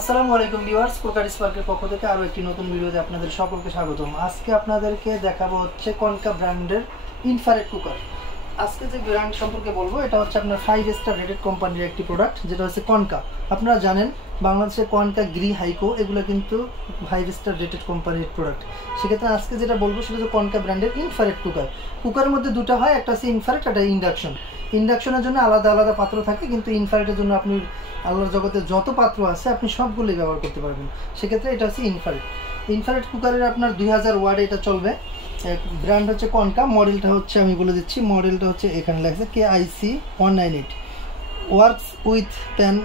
আসসালামু আলাইকুম viewers, cooker স্পার্কের পক্ষ থেকে আরও একটি নতুন ভিডিওতে আপনাদের সকলকে স্বাগতম। আজকে আপনাদেরকে দেখাবো হচ্ছে কনকা ব্র্যান্ডের ইনফ্রারেড কুকার। আজকে যে ব্র্যান্ড সম্পর্কে বলবো এটা হচ্ছে আপনার 5 স্টার রেটেড কোম্পানির একটি প্রোডাক্ট, যেটা হচ্ছে কনকা। আপনারা জানেন বাংলাদেশে কনকা, গ্রি, হাইকো এগুলো কিন্তু 5 স্টার রেটেড কোম্পানির প্রোডাক্ট। সেক্ষেত্রে আজকে যেটা বলবো সেটা হচ্ছে কনকা ব্র্যান্ডের ইনফ্রারেড কুকার। কুকারের মধ্যে দুটো হয়, একটা হচ্ছে ইনফ্রারেড, একটা ইন্ডাকশন। ইন্ডাকশনের জন্য আলাদা আলাদা পাত্র থাকে, কিন্তু ইনফ্রারেডের জন্য আপনি আল্লাহর জগতে যত পাত্র আছে আপনি সবগুলোই ব্যবহার করতে পারবেন। সেক্ষেত্রে এটা হচ্ছে ইনফ্রারেড কুকারের আপনার 2000 ওয়ার্ডে এটা চলবে। ব্র্যান্ড হচ্ছে কনকা, মডেলটা হচ্ছে আমি বলে দিচ্ছি, মডেলটা হচ্ছে এখানে লেখা KIC 198, ওয়ার্কস উইথ প্যান।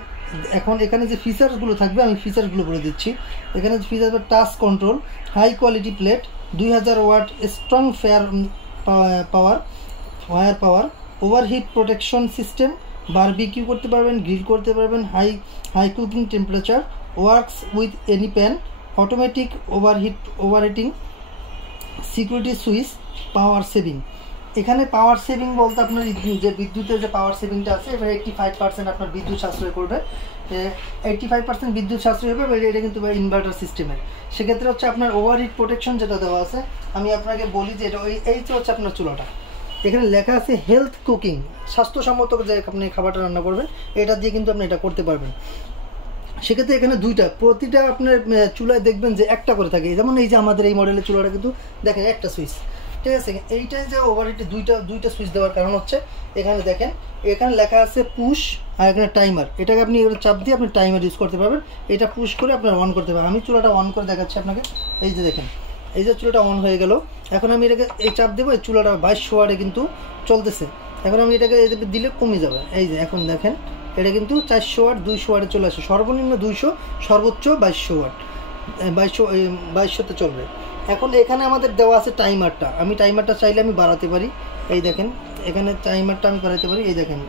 এখন এখানে যে ফিচার্সগুলো থাকবে আমি ফিচার্সগুলো বলে দিচ্ছি। এখানে feature touch control, high quality plate, 2000 watt strong fire power, overheat protection system, barbecue করতে পারবেন, গ্রিল করতে পারবেন, high cooking temperature, works with any pan, automatic overheating, security switch, power saving. এখানে পাওয়ার সেভিং বলতে আপনার যে বিদ্যুতের যে পাওয়ার সেভিংটা আছে এবার 85% আপনার বিদ্যুৎ সাশ্রয় করবে। 85% বিদ্যুৎ সাশ্রয় হবে, এটা কিন্তু ইনভার্টার সিস্টেমের। সেক্ষেত্রে হচ্ছে আপনার ওভারহিট প্রোটেকশন যেটা দেওয়া আছে, আমি আপনাকে বলি যে এটা এই যে হচ্ছে আপনার চুলাটা, এখানে লেখা আছে হেলথ কুকিং, স্বাস্থ্যসম্মত যে আপনি খাবারটা রান্না করবেন এটা দিয়ে কিন্তু আপনি এটা করতে পারবেন। সেক্ষেত্রে এখানে প্রতিটা আপনার চুলায় দেখবেন যে একটা করে থাকে। যেমন এই যে আমাদের এই মডেলের চুলাটা কিন্তু দেখেন একটা সুইচ, ঠিক আছে। এইটাই যে ওভারহিটে দুইটা সুইচ দেওয়ার কারণ হচ্ছে এখানে দেখেন এখানে লেখা আছে পুশ আর এখানে টাইমার। এটাকে আপনি চাপ দিয়ে আপনি টাইমার ইউজ করতে পারবেন। এটা পুশ করে আপনার অন করতে পারবেন। আমি চুলাটা অন করে দেখাচ্ছি আপনাকে। এই যে দেখেন, এই যে চুলাটা অন হয়ে গেল। এখন আমি এটাকে এই চাপ দেবো, এই চুলাটা 2200 ওয়াটে কিন্তু চলতেছে। এখন আমি এটাকে দিলে কমে যাবে। এই যে এখন দেখেন এটা কিন্তু 400 ওয়াট 200 ওয়াটে চলে আসে, সর্বনিম্ন 200, সর্বোচ্চ 2200 ওয়াট, 2200তে চলবে। এখন এখানে আমাদের দেওয়া আছে টাইমারটা, আমি টাইমারটা চাইলে আমি বাড়াতে পারি। এই দেখেন এখানে টাইমারটা আমি বাড়াতে পারি। এই দেখেন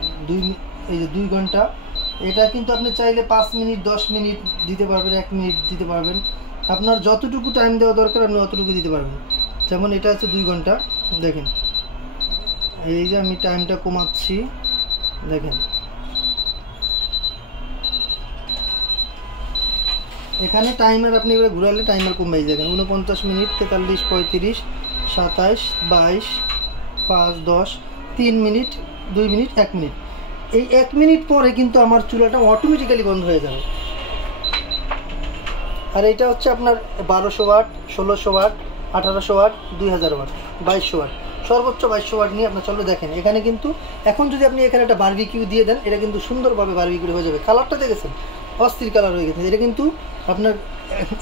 2 ঘন্টা। এটা কিন্তু আপনি চাইলে 5 মিনিট, 10 মিনিট দিতে পারবেন, 1 মিনিট দিতে পারবেন। আপনার যতটুকু টাইম দেওয়া দরকার আপনি অতটুকু দিতে পারবেন। যেমন এটা হচ্ছে 2 ঘন্টা। দেখেন এই যে আমি টাইমটা কমাচ্ছি, দেখেন এখানে টাইমার আপনি এবারে ঘুরালে টাইমার কমে দেখেন 49 মিনিট, 43, 35, 27, 22, 5, 10, 3 মিনিট, 2 মিনিট, 1 মিনিট। এই 1 মিনিট পরে কিন্তু আমার চুলাটা অটোমেটিক্যালি বন্ধ হয়ে যাবে। আর এটা হচ্ছে আপনার 1200 watt, 1600 watt, 1800 watt, 2000 watt, 2200 watt, সর্বোচ্চ 2200 ওয়াট নিয়ে আপনার চলবে। দেখেন এখানে কিন্তু এখন যদি আপনি এখানে একটা বারবিকিউ দিয়ে দেন, এটা কিন্তু সুন্দরভাবে বারবিকিউ হয়ে যাবে। কালারটা দেখেছেন, অস্থির কালার হয়ে গেছে। এটা কিন্তু আপনার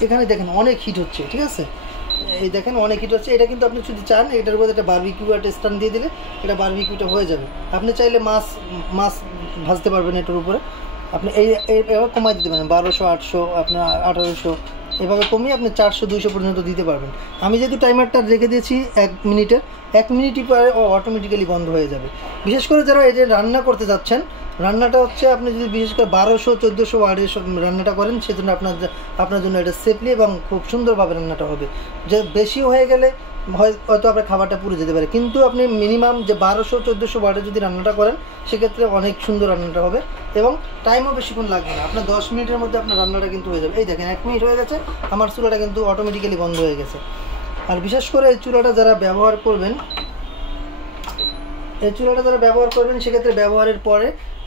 এখানে দেখেন অনেক হিট হচ্ছে, ঠিক আছে। এই দেখেন অনেক হিট হচ্ছে। এটা কিন্তু আপনি যদি চান এটার উপরে একটা বারবিকিউ একটা স্ট্যান্ড দিয়ে দিলে এটা বারবিকিউটা হয়ে যাবে। আপনি চাইলে মাছ ভাজতে পারবেন এটার উপরে। আপনি এভাবে কমাই দিতে পারেন, 1200, 800, আপনার 1800, এভাবে কমিয়ে আপনি 400, 200 পর্যন্ত দিতে পারবেন। আমি যেহেতু টাইমারটা রেখে দিয়েছি 1 মিনিটের, 1 মিনিটই পরে অটোমেটিক্যালি বন্ধ হয়ে যাবে। বিশেষ করে যারা এই যে রান্না করতে যাচ্ছেন, রান্নাটা হচ্ছে আপনি যদি বিশেষ করে 1200, 1400 ওয়াটের রান্নাটা করেন, সেজন্য আপনার জন্য এটা সেফলি এবং খুব সুন্দরভাবে রান্নাটা হবে। যে বেশি হয়ে গেলে হয়তো আপনার খাবারটা পুড়ে যেতে পারে, কিন্তু আপনি মিনিমাম যে 1200, 1400 ওয়াটে যদি রান্নাটা করেন সেক্ষেত্রে অনেক সুন্দর রান্নাটা হবে এবং টাইমও বেশিক্ষণ লাগবে না। আপনার 10 মিনিটের মধ্যে আপনার রান্নাটা কিন্তু হয়ে যাবে। এই দেখেন 1 মিনিট হয়ে গেছে, আমার চুলাটা কিন্তু অটোমেটিক্যালি বন্ধ হয়ে গেছে। আর বিশেষ করে এই চুলাটা যারা ব্যবহার করবেন সেক্ষেত্রে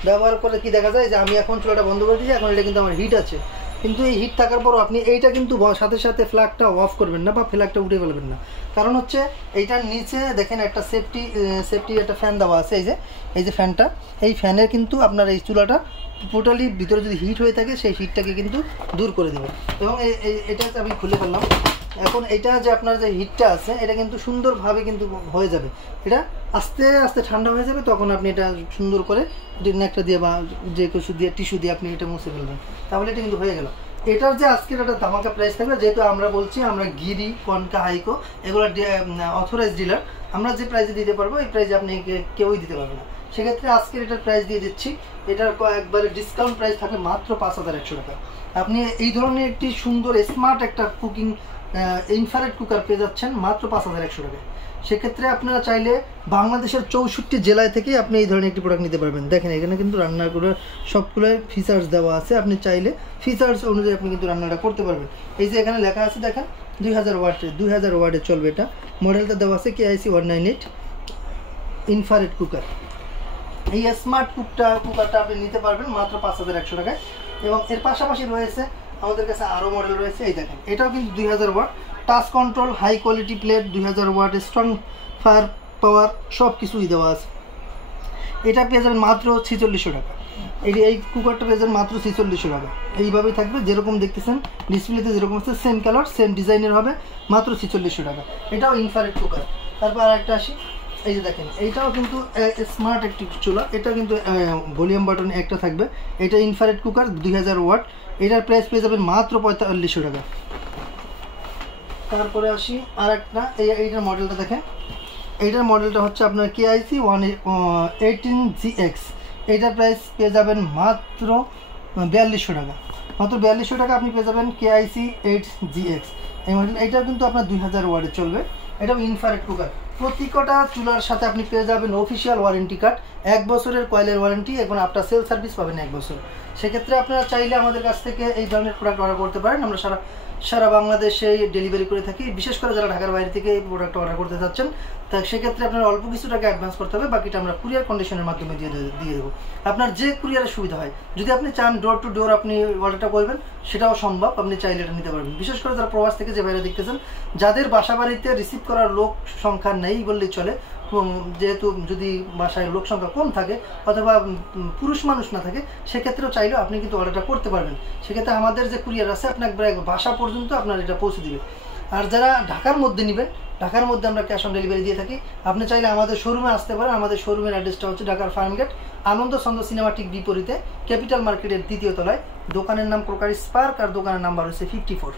ব্যবহার করে কি দেখা যায় যে আমি এখন চুলাটা বন্ধ করে দিয়েছি, এখন এটা কিন্তু আমার হিট আছে। কিন্তু এই হিট থাকার পরও আপনি এইটা কিন্তু সাথে সাথে ফ্ল্যাগটা অফ করবেন না বা ফ্ল্যাগটা উঠে ফেলবেন না। কারণ হচ্ছে এইটার নিচে দেখেন একটা সেফটি একটা ফ্যান দেওয়া আছে। এই যে ফ্যানটা, এই ফ্যানের কিন্তু আপনার এই চুলাটা টোটালি ভিতরে যদি হিট হয়ে থাকে সেই হিটটাকে কিন্তু দূর করে দেবে। এবং এটা আমি খুলে ফেললাম। এখন এটা যে আপনার যে হিটটা আছে এটা কিন্তু সুন্দরভাবে কিন্তু হয়ে যাবে। এটা আস্তে আস্তে ঠান্ডা হয়ে যাবে, তখন আপনি এটা সুন্দর করে একটা দিয়ে বা যে কিছু দিয়ে টিস্যু দিয়ে আপনি এটা মুছে ফেলবেন, তাহলে এটা কিন্তু হয়ে গেল। এটার যে আজকের একটা ধামাকা প্রাইস থাকবে, যেহেতু আমরা বলছি আমরা গিরি, কনকা, হাইকো এগুলো অথরাইজ ডিলার, আমরা যে প্রাইসে দিতে পারবো এই প্রাইসে আপনি কেউই দিতে পারবে না। সেক্ষেত্রে আজকের এটার প্রাইস দিয়ে দিচ্ছি, এটার একবারে ডিসকাউন্ট প্রাইস থাকবে মাত্র 5100 টাকা। আপনি এই ধরনের একটি সুন্দর স্মার্ট একটা কুকিং ইনফ্রারেড কুকার পেয়ে যাচ্ছেন মাত্র 5100 টাকায়। সেক্ষেত্রে আপনারা চাইলে বাংলাদেশের 64 জেলায় থেকে আপনি এই ধরনের একটি প্রোডাক্ট নিতে পারবেন। দেখেন এখানে কিন্তু রান্নাগুলো সবগুলোই ফিচার্স দেওয়া আছে, আপনি চাইলে ফিচার্স অনুযায়ী আপনি কিন্তু রান্নাটা করতে পারবেন। এই যে এখানে লেখা আছে দেখেন 2000 ওয়াটে চলবে, এটা মডেলটা দেওয়া আছে KIC 198 ইনফ্রারেড কুকার। এই স্মার্ট কুকারটা আপনি নিতে পারবেন মাত্র 5100 টাকায়। এবং এর পাশাপাশি রয়েছে আমাদের কাছে আরও মডেল রয়েছে, এই দেখেন এটাও কিন্তু 2000 watt, touch control, high quality plate, 2000 watt, strong fire power, সব কিছুই দেওয়া আছে। এটা পেয়ে যাবেন মাত্র 4600 টাকা। এই কুকারটা পেয়ে যাবেন মাত্র 4600 টাকা। এইভাবেই থাকবে, যেরকম দেখতেছেন ডিসপ্লেতে যেরকম আছে সেম কালার সেম ডিজাইনের হবে, মাত্র 4600 টাকা। এটাও ইনফ্রারেড কুকার। তারপর আর একটা আসি, এই যে দেখেন এইটাও কিন্তু স্মার্ট একটি চুলা, এটা কিন্তু ভলিউম বাটন একটা থাকবে। এটা ইনফ্রারেড কুকার 2000 ওয়াট, এটার প্রাইস পেয়ে যাবেন মাত্র 4500 টাকা। তারপরে আসি আর একটা, এইটার মডেলটা দেখেন, এইটার মডেলটা হচ্ছে আপনার KIC 118GX। এইটার প্রাইস পেয়ে যাবেন মাত্র 4200 টাকা। মাত্র 4200 টাকা আপনি পেয়ে যাবেন KIC 8GX এই মডেল। এটাও কিন্তু আপনার 2000 ওয়াটে চলবে, এটাও ইনফ্রারেড কুকার। প্রতিটা চুলার সাথে আপনি পেয়ে যাবেন অফিসিয়াল ওয়ারেন্টি কার্ড, 1 বছরের কয়েলের ওয়ারেন্টি এবং আফটার সেল সার্ভিস পাবেন 1 বছর। সেক্ষেত্রে আপনারা চাইলে আমাদের কাছ থেকে এই ধরনের প্রোডাক্ট অর্ডার করতে পারেন। আমরা সারা বাংলাদেশে ডেলিভারি করে থাকি, বিশেষ করে যারা ঢাকার বাইরে থেকে এই প্রোডাক্ট অর্ডার করতে চাচ্ছেন তা সেক্ষেত্রে আপনার অল্প কিছু টাকা অ্যাডভান্স করতে হবে, বাকিটা আমরা কুরিয়ার কন্ডিশনের মাধ্যমে দিয়ে দেবো। আপনার যে কুরিয়ারের সুবিধা হয়, যদি আপনি চান ডোর টু ডোর আপনি অর্ডারটা করবেন সেটাও সম্ভব, আপনি চাইলে এটা নিতে পারবেন। বিশেষ করে যারা প্রবাস থেকে যে বাইরে দেখতেছেন, যাদের বাসা বাড়িতে রিসিভ করার লোক সংখ্যা নেই বললেই চলে, যেহেতু যদি বাসায় লোক সংখ্যা কম থাকে অথবা পুরুষ মানুষ না থাকে, সেক্ষেত্রেও চাইলেও আপনি কিন্তু অর্ডারটা করতে পারবেন। সেক্ষেত্রে আমাদের যে কুরিয়ার আছে আপনার বাসা পর্যন্ত আপনার এটা পৌঁছে দিবে। আর যারা ঢাকার মধ্যে নেবেন, ঢাকার মধ্যে আমরা ক্যাশ অন ডেলিভারি দিয়ে থাকি। আপনি চাইলে আমাদের শোরুমে আসতে পারেন। আমাদের শোরুমের অ্যাড্রেসটা হচ্ছে ঢাকার ফার্মগেট, আনন্দ চন্দ্র সিনেমা ঠিক বিপরীতে, ক্যাপিটাল মার্কেটের 2য় তলায়। দোকানের নাম ক্রোকারি স্পার্ক আর দোকানের নাম্বার হচ্ছে 54।